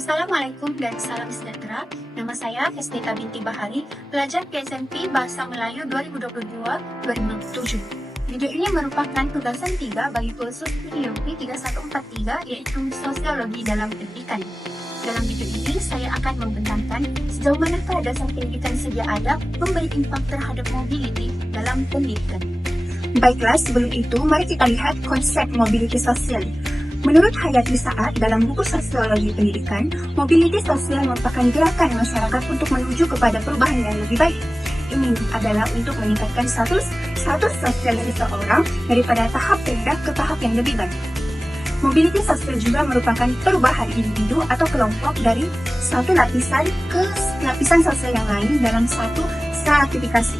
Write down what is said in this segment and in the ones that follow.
Assalamualaikum dan salam sejahtera. Nama saya Hestita Binti Bahari, pelajar PSMP Bahasa Melayu 2022-2027. Video ini merupakan tugasan 3 bagi kursus IUP 3143, yaitu Sosiologi dalam Pendidikan. Dalam video ini, saya akan membentangkan sejauh manakah dasar pendidikan sedia ada memberi impak terhadap mobility dalam pendidikan. Baiklah, sebelum itu, mari kita lihat konsep mobility sosial. Menurut Hayati Saad dalam buku Sosiologi Pendidikan, mobility sosial merupakan gerakan masyarakat untuk menuju kepada perubahan yang lebih baik. Ini adalah untuk meningkatkan status sosial seseorang daripada tahap rendah ke tahap yang lebih baik. Mobility sosial juga merupakan perubahan individu atau kelompok dari satu lapisan ke lapisan sosial yang lain dalam satu stratifikasi.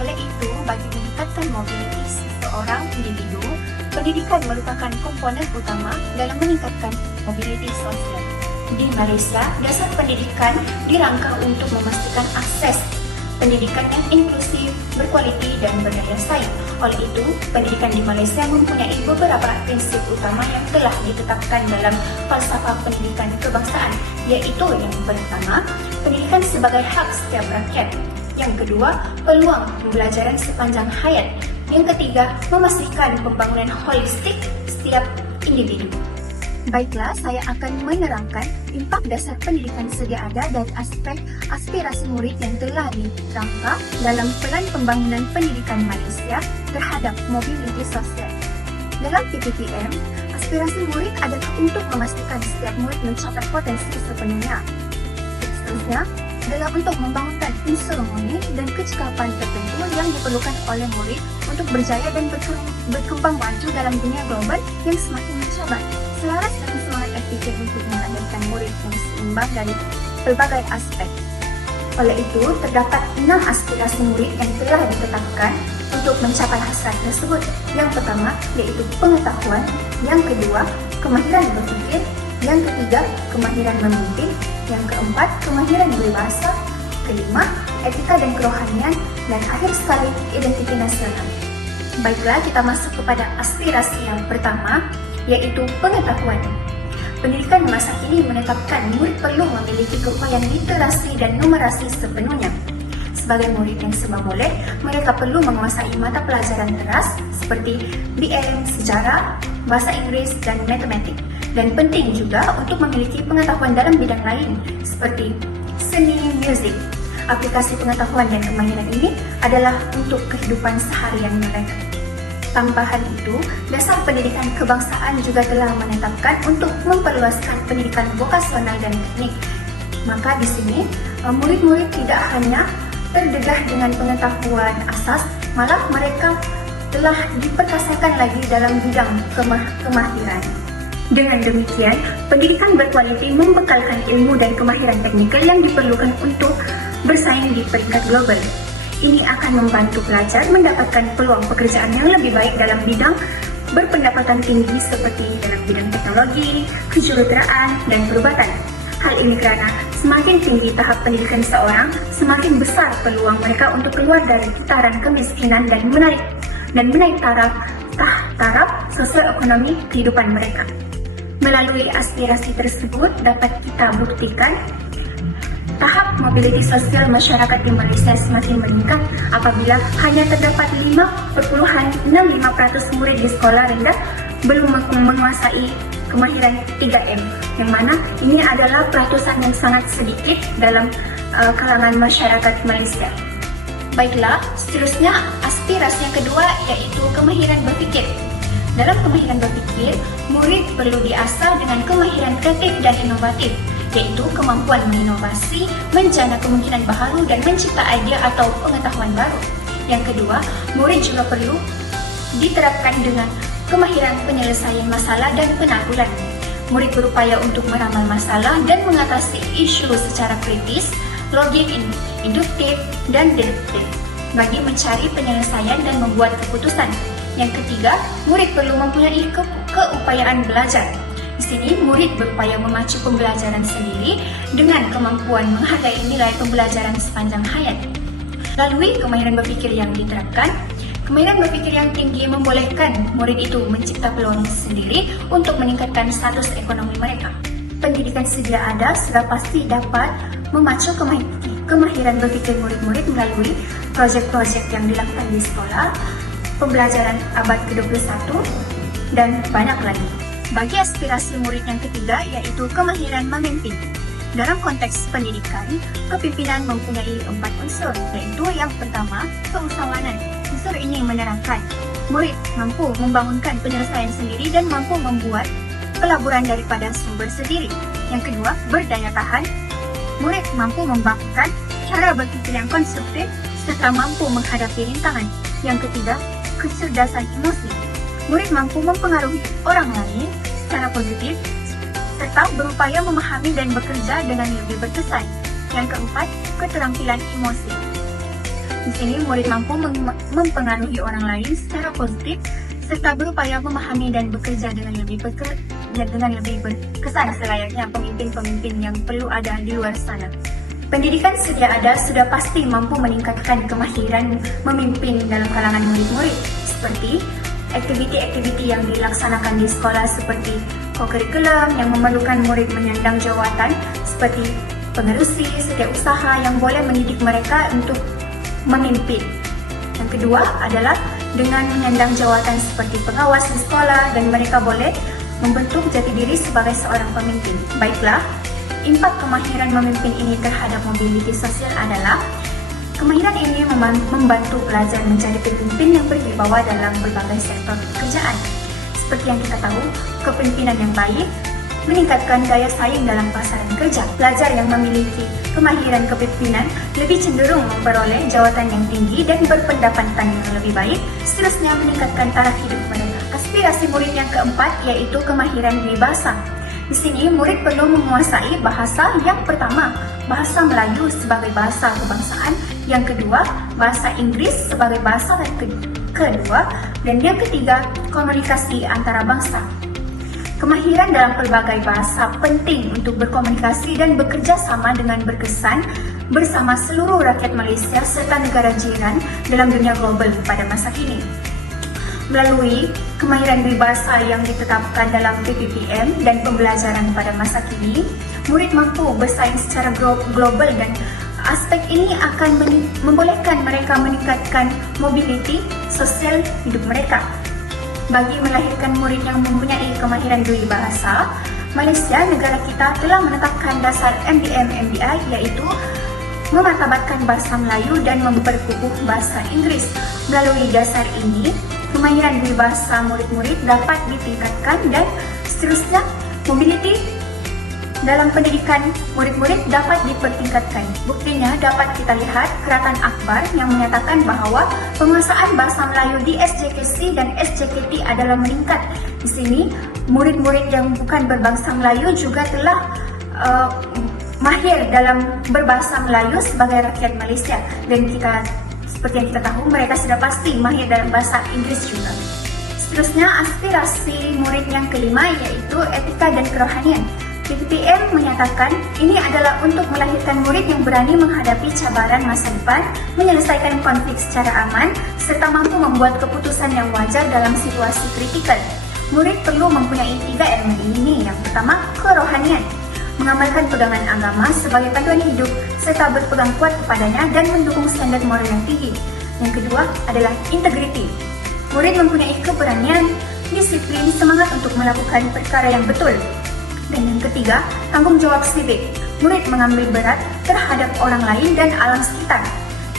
Oleh itu, bagi meningkatkan mobility seseorang individu, pendidikan merupakan komponen utama dalam meningkatkan mobility sosial. Di Malaysia, dasar pendidikan dirancang untuk memastikan akses pendidikan yang inklusif, berkualiti, dan berdaya saing. Oleh itu, pendidikan di Malaysia mempunyai beberapa prinsip utama yang telah ditetapkan dalam falsafah pendidikan kebangsaan, yaitu yang pertama, pendidikan sebagai hak setiap rakyat. Yang kedua, peluang pembelajaran sepanjang hayat. Yang ketiga, memastikan pembangunan holistik setiap individu. Baiklah, saya akan menerangkan impak dasar pendidikan sedia ada dari aspek aspirasi murid yang telah dirangka dalam pelan pembangunan pendidikan Malaysia terhadap mobility sosial. Dalam PPPM, aspirasi murid adalah untuk memastikan setiap murid mencapai potensi sepenuhnya. Seterusnya, adalah untuk membangunkan unsur harmoni dan kecekapan tertentu yang diperlukan oleh murid untuk berjaya dan berkembang maju dalam dunia global yang semakin mencabar. Selaras dengan semangat FPK untuk melahirkan murid yang seimbang dari berbagai aspek. Oleh itu, terdapat 6 aspirasi murid yang telah ditetapkan untuk mencapai hasrat tersebut. Yang pertama, yaitu pengetahuan. Yang kedua, kemahiran berpikir. Yang ketiga, kemahiran memimpin. Yang keempat, kemahiran berbahasa. Kelima, etika dan kerohanian. Dan akhir sekali, identiti nasional. Baiklah, kita masuk kepada aspirasi yang pertama, yaitu pengetahuan. Pendidikan masa kini menetapkan murid perlu memiliki kepayaan literasi dan numerasi sepenuhnya. Sebagai murid yang serba molek, mereka perlu menguasai mata pelajaran teras seperti BM, sejarah, bahasa Inggris, dan matematik. Dan penting juga untuk memiliki pengetahuan dalam bidang lain seperti seni, musik. Aplikasi pengetahuan dan kemahiran ini adalah untuk kehidupan seharian mereka. Tambahan itu, dasar pendidikan kebangsaan juga telah menetapkan untuk memperluaskan pendidikan vokasional dan teknik. Maka di sini, murid-murid tidak hanya terdegah dengan pengetahuan asas, malah mereka telah diperkasakan lagi dalam bidang kemahiran. Dengan demikian, pendidikan berkualiti membekalkan ilmu dan kemahiran teknikal yang diperlukan untuk bersaing di peringkat global. Ini akan membantu pelajar mendapatkan peluang pekerjaan yang lebih baik dalam bidang berpendapatan tinggi seperti dalam bidang teknologi, kejuruteraan, dan perubatan. Hal ini karena semakin tinggi tahap pendidikan seorang, semakin besar peluang mereka untuk keluar dari putaran kemiskinan dan menaik taraf sosial ekonomi kehidupan mereka. Melalui aspirasi tersebut dapat kita buktikan tahap mobility sosial masyarakat di Malaysia semakin meningkat apabila hanya terdapat 5,65% murid di sekolah rendah belum menguasai kemahiran 3M, yang mana ini adalah peratusan yang sangat sedikit dalam kalangan masyarakat Malaysia. Baiklah, seterusnya aspirasi yang kedua yaitu kemahiran berpikir. Dalam kemahiran berpikir, murid perlu diasah dengan kemahiran kreatif dan inovatif, yaitu kemampuan menginovasi, menjana kemungkinan baru, dan mencipta ide atau pengetahuan baru. Yang kedua, murid juga perlu diterapkan dengan kemahiran penyelesaian masalah dan penanggulan. Murid berupaya untuk meramal masalah dan mengatasi isu secara kritis, logik, induktif, dan deduktif bagi mencari penyelesaian dan membuat keputusan. Yang ketiga, murid perlu mempunyai keupayaan belajar. Di sini, murid berupaya memacu pembelajaran sendiri dengan kemampuan menghargai nilai pembelajaran sepanjang hayat. Melalui kemahiran berpikir yang diterapkan, kemahiran berpikir yang tinggi membolehkan murid itu mencipta peluang sendiri untuk meningkatkan status ekonomi mereka. pendidikan sedia ada sudah pasti dapat memacu kemahiran berpikir murid-murid melalui proyek-proyek yang dilakukan di sekolah, pembelajaran abad ke-21, dan banyak lagi. Bagi aspirasi murid yang ketiga yaitu kemahiran memimpin. Dalam konteks pendidikan, kepimpinan mempunyai 4 unsur, yaitu yang pertama, keusahawanan. Unsur ini menerangkan murid mampu membangunkan penyelesaian sendiri dan mampu membuat pelaburan daripada sumber sendiri. Yang kedua, berdaya tahan. Murid mampu membangunkan cara berpikir yang konstruktif serta mampu menghadapi rintangan. Yang ketiga, kecerdasan emosi. Murid mampu mempengaruhi orang lain secara positif serta berupaya memahami dan bekerja dengan lebih berkesan. Yang keempat, keterampilan emosi. Di sini murid mampu mempengaruhi orang lain secara positif serta berupaya memahami dan bekerja dengan lebih berkesan selayaknya pemimpin-pemimpin yang perlu ada di luar sana. Pendidikan sedia ada sudah pasti mampu meningkatkan kemahiran memimpin dalam kalangan murid-murid, seperti aktiviti-aktiviti yang dilaksanakan di sekolah seperti co-curriculum yang memerlukan murid menyandang jawatan seperti pengerusi, setiausaha yang boleh mendidik mereka untuk memimpin. Yang kedua adalah dengan menyandang jawatan seperti pengawas di sekolah dan mereka boleh membentuk jati diri sebagai seorang pemimpin. Baiklah, impak kemahiran memimpin ini terhadap mobility sosial adalah kemahiran ini membantu pelajar menjadi pemimpin yang berwibawa dalam berbagai sektor pekerjaan. Seperti yang kita tahu, kepemimpinan yang baik meningkatkan daya saing dalam pasaran kerja. Pelajar yang memiliki kemahiran kepemimpinan lebih cenderung memperoleh jawatan yang tinggi dan berpendapatan yang lebih baik, seterusnya meningkatkan taraf hidup mereka. Aspirasi murid yang keempat yaitu kemahiran bahasa. Di sini murid perlu menguasai bahasa yang pertama, bahasa Melayu sebagai bahasa kebangsaan, yang kedua, bahasa Inggris sebagai bahasa kedua, dan yang ketiga, komunikasi antara bangsa. Kemahiran dalam pelbagai bahasa penting untuk berkomunikasi dan bekerja sama dengan berkesan bersama seluruh rakyat Malaysia serta negara jiran dalam dunia global pada masa kini. Melalui kemahiran bahasa yang ditetapkan dalam PPPM dan pembelajaran pada masa kini, murid mampu bersaing secara global dan aspek ini akan membolehkan mereka meningkatkan mobility sosial hidup mereka. Bagi melahirkan murid yang mempunyai kemahiran bahasa, Malaysia, negara kita telah menetapkan dasar MDM-MDI yaitu memartabatkan bahasa Melayu dan memperkukuh bahasa Inggris. Melalui dasar ini, kemahiran bahasa murid-murid dapat ditingkatkan dan seterusnya mobility dalam pendidikan murid-murid dapat dipertingkatkan. Buktinya dapat kita lihat Keratan Akbar yang menyatakan bahawa penguasaan bahasa Melayu di SJKC dan SJKT adalah meningkat. Di sini, murid-murid yang bukan berbangsa Melayu juga telah mahir dalam berbahasa Melayu sebagai rakyat Malaysia. Dan seperti yang kita tahu, mereka sudah pasti mahir dalam bahasa Inggris juga. Seterusnya, aspirasi murid yang kelima yaitu etika dan kerohanian. PPPM menyatakan ini adalah untuk melahirkan murid yang berani menghadapi cabaran masa depan, menyelesaikan konflik secara aman, serta mampu membuat keputusan yang wajar dalam situasi kritikal. Murid perlu mempunyai 3 elemen ini. Yang pertama, kerohanian. Mengamalkan pegangan agama sebagai panduan hidup, serta berpegang kuat kepadanya dan mendukung standar moral yang tinggi. Yang kedua adalah integriti. Murid mempunyai keberanian, disiplin, semangat untuk melakukan perkara yang betul. Dan yang ketiga, tanggung jawab sivik. Murid mengambil berat terhadap orang lain dan alam sekitar.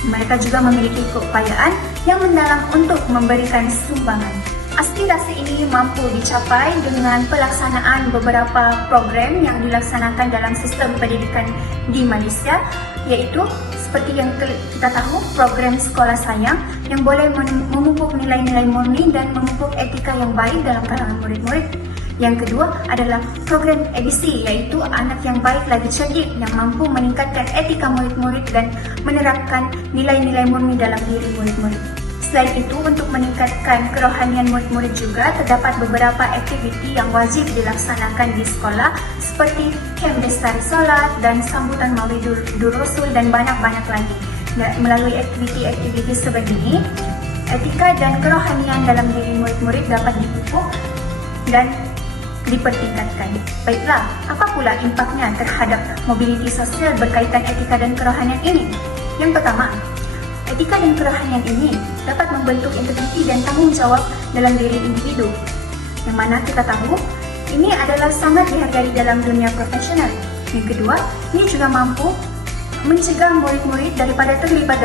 Mereka juga memiliki keupayaan yang mendalam untuk memberikan sumbangan. Aspirasi ini mampu dicapai dengan pelaksanaan beberapa program yang dilaksanakan dalam sistem pendidikan di Malaysia, yaitu seperti yang kita tahu, program Sekolah Sayang yang boleh memupuk nilai-nilai murni dan memupuk etika yang baik dalam kalangan murid-murid. Yang kedua adalah program edisi, yaitu anak yang baik lagi cerdik yang mampu meningkatkan etika murid-murid dan menerapkan nilai-nilai murni dalam diri murid-murid. Selain itu, untuk meningkatkan kerohanian murid-murid juga terdapat beberapa aktiviti yang wajib dilaksanakan di sekolah seperti kem bestari solat dan sambutan Maulidul Rasul dan banyak-banyak lagi. Melalui aktiviti-aktiviti sebegini, etika dan kerohanian dalam diri murid-murid dapat dipupuk dan dipertingkatkan. Baiklah, apa pula impaknya terhadap mobiliti sosial berkaitan etika dan kerohanian ini? Yang pertama, etika dan kerohanian ini dapat membentuk integriti dan tanggung jawab dalam diri individu, yang mana kita tahu ini adalah sangat dihargai dalam dunia profesional. Yang kedua, ini juga mampu mencegah murid-murid daripada terlibat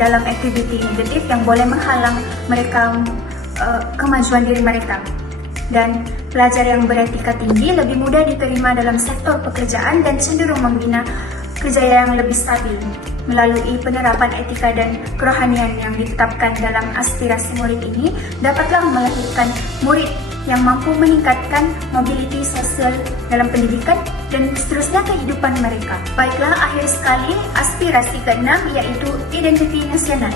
dalam aktiviti negatif yang boleh menghalang mereka kemajuan diri mereka. Dan pelajar yang beretika tinggi lebih mudah diterima dalam sektor pekerjaan dan cenderung membina kerjaya yang lebih stabil. Melalui penerapan etika dan kerohanian yang ditetapkan dalam aspirasi murid ini, dapatlah melahirkan murid yang mampu meningkatkan mobiliti sosial dalam pendidikan dan seterusnya kehidupan mereka. Baiklah, akhir sekali aspirasi keenam yaitu identiti nasional.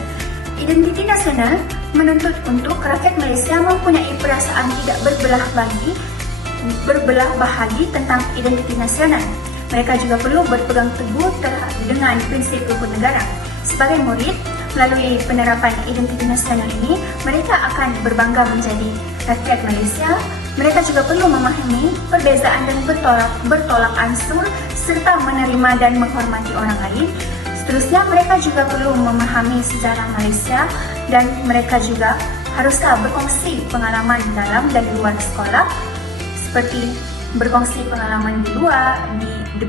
Identiti nasional menuntut untuk rakyat Malaysia mempunyai perasaan tidak berbelah bahagi tentang identiti nasional. Mereka juga perlu berpegang teguh dengan prinsip rukun negara. Sebagai murid, melalui penerapan identiti nasional ini, mereka akan berbangga menjadi rakyat Malaysia. Mereka juga perlu memahami perbezaan dan bertolak ansur serta menerima dan menghormati orang lain. Seterusnya, mereka juga perlu memahami sejarah Malaysia dan mereka juga haruslah berkongsi pengalaman dalam dan luar sekolah, seperti berkongsi pengalaman di luar,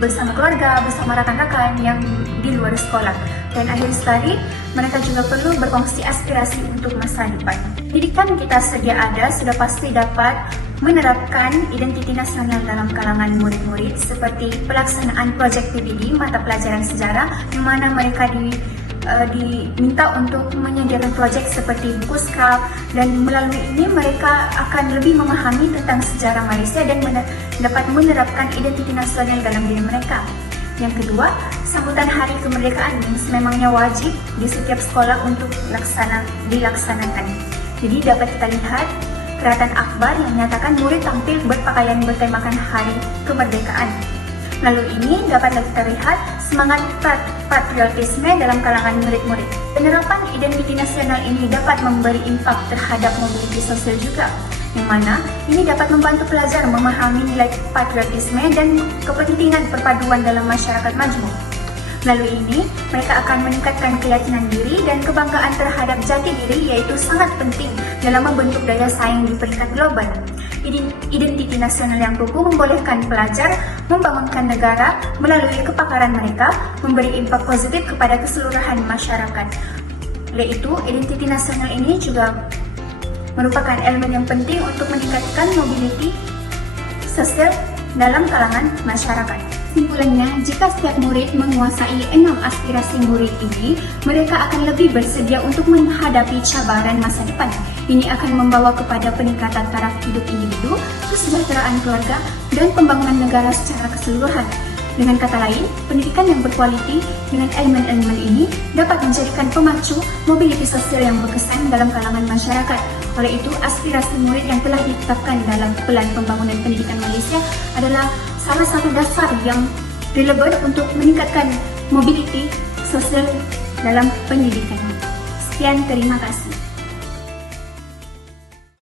bersama keluarga, bersama rakan-rakan yang di luar sekolah. Dan akhir sekali, mereka juga perlu berkongsi aspirasi untuk masa depan. Pendidikan kita sedia ada sudah pasti dapat menerapkan identiti nasional dalam kalangan murid-murid seperti pelaksanaan projek PBD, mata pelajaran sejarah, yang mana mereka diminta untuk menyediakan projek seperti buku scrap, dan melalui ini mereka akan lebih memahami tentang sejarah Malaysia dan dapat menerapkan identiti nasional dalam diri mereka. Yang kedua, sambutan Hari Kemerdekaan yang sememangnya wajib di setiap sekolah untuk dilaksanakan. Jadi dapat kita lihat keratan akhbar yang menyatakan murid tampil berpakaian bertemakan Hari Kemerdekaan. Lalu ini dapat kita lihat semangat patriotisme dalam kalangan murid-murid. Penerapan identiti nasional ini dapat memberi impak terhadap mobiliti sosial juga, yang mana ini dapat membantu pelajar memahami nilai patriotisme dan kepentingan perpaduan dalam masyarakat majmuk. Melalui ini, mereka akan meningkatkan keyakinan diri dan kebanggaan terhadap jati diri, yaitu sangat penting dalam membentuk daya saing di peringkat global. Identiti nasional yang kukuh membolehkan pelajar membangunkan negara melalui kepakaran mereka, memberi impak positif kepada keseluruhan masyarakat. Oleh itu, identiti nasional ini juga merupakan elemen yang penting untuk meningkatkan mobiliti sosial dalam kalangan masyarakat. Simpulannya, jika setiap murid menguasai 6 aspirasi murid ini, mereka akan lebih bersedia untuk menghadapi cabaran masa depan. Ini akan membawa kepada peningkatan taraf hidup individu, kesejahteraan keluarga, dan pembangunan negara secara keseluruhan. Dengan kata lain, pendidikan yang berkualiti dengan elemen-elemen ini dapat menjadikan pemacu mobiliti sosial yang berkesan dalam kalangan masyarakat. Oleh itu, aspirasi murid yang telah ditetapkan dalam Pelan Pembangunan Pendidikan Malaysia adalah salah satu dasar yang relevan untuk meningkatkan mobiliti sosial dalam pendidikan. Sekian, terima kasih.